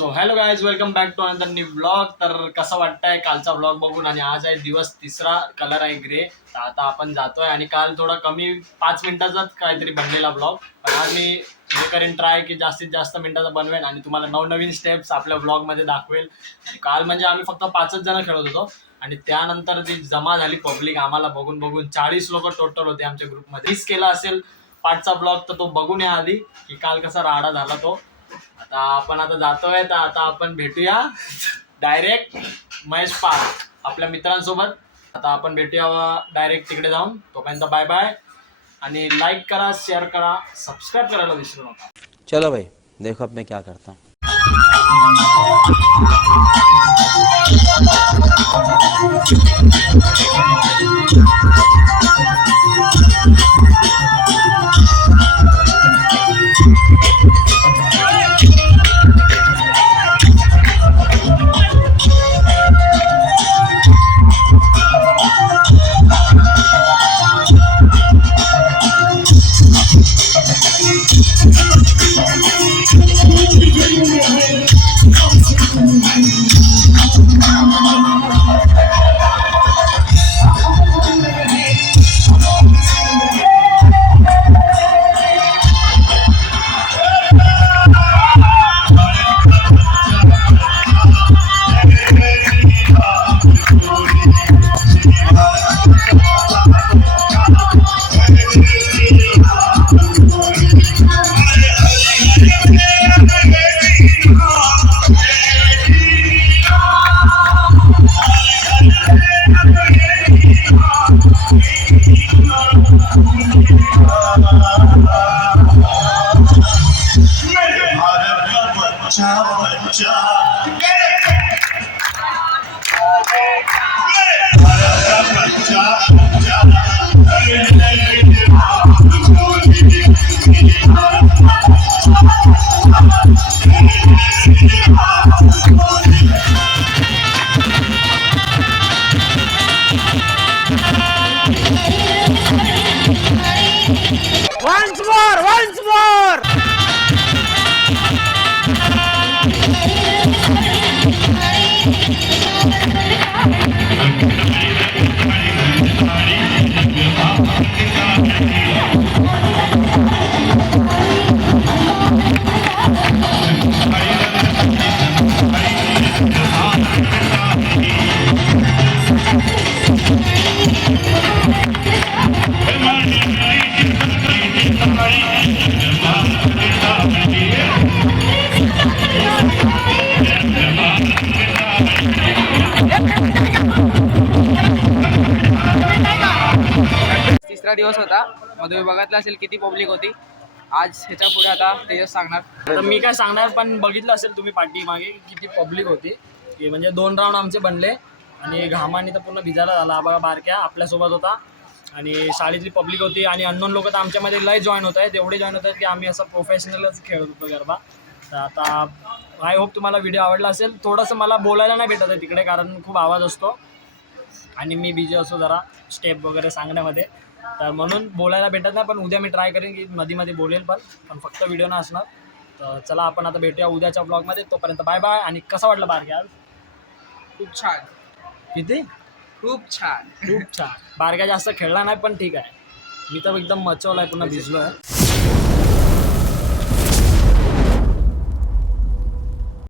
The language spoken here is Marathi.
So hello guys, welcome back to another new blog. तर कसा वाटतंय कालचा ब्लॉग बघून? आणि आज आहे दिवस तिसरा, कलर आहे ग्रे. तर आता आपण जातोय आणि काल थोडा कमी 5 मिनिटाचाच काहीतरी बनलेला ब्लॉग, पण आज मी हे करेन ट्राय की जास्तीत जास्त मिनिटाचा बनवेन आणि तुम्हाला नवनवीन स्टेप्स आपल्या ब्लॉगमध्ये दाखवेल. आणि काल म्हणजे आम्ही फक्त 5च जण खेळत होतो आणि त्यानंतर जी जमा झाली पब्लिक आम्हाला बघून बघून 40 लोक टोटल होते आमच्या ग्रुपमध्ये. मिस केला असेल पाठचा ब्लॉग तर तो बघून या आधी की काल कसा राडा झाला तो. आता जातोय, तर आता आपण भेटूया डायरेक्ट महेश पार्क आपल्या मित्रांसोबत. आता आपण भेटूया डायरेक्ट तिकडे जाऊन. तोपर्यंत बाय बाय आणि लाईक करा, शेअर करा, सबस्क्राईब करायला विसरू नका. चलो भाई, देखो अब मैं क्या करता हूँ. Once more! तिसरा दिवस होता. मध्ये बघितलं असेल किती पब्लिक होती. आज ह्याच्या पुढे आता तेजस सांगणार. तर मी काय सांगणार, पण बघितलं असेल तुम्ही पाठीमागे किती पब्लिक होती. की म्हणजे 2 राऊंड आमचे बनले आणि घामाने तर पूर्ण भिजायला झाला. बघा बारक्या आपल्यासोबत होता आणि शाळेतली पब्लिक होती आणि अननोन लोक तर आमच्यामध्ये लय जॉईन होत आहेत. एवढे जॉईन होत आहेत की आम्ही असं प्रोफेशनलच खेळत होतो गरबा. तर आता आय होप तुम्हाला व्हिडिओ आवडला असेल. थोडंसं मला बोलायला नाही भेटत आहे तिकडे, कारण खूप आवाज असतो आणि मी बिझी असतो जरा स्टेप वगैरे सांगण्यामध्ये, तर म्हणून बोलायला भेटत नाही. पण उद्या मी ट्राय करेन की मध्ये बोलेल, पण फक्त व्हिडिओ न असणार. तर चला आपण आता भेटूया उद्याच्या ब्लॉगमध्ये. तोपर्यंत बाय बाय. आणि कसं वाटलं बारक्या आज? खूप छान, किती खूप छान. खूप छान. बारक्या जास्त खेळला नाही पण ठीक आहे. मी तर एकदम मचवला आहे, पुन्हा भिजलो आहे.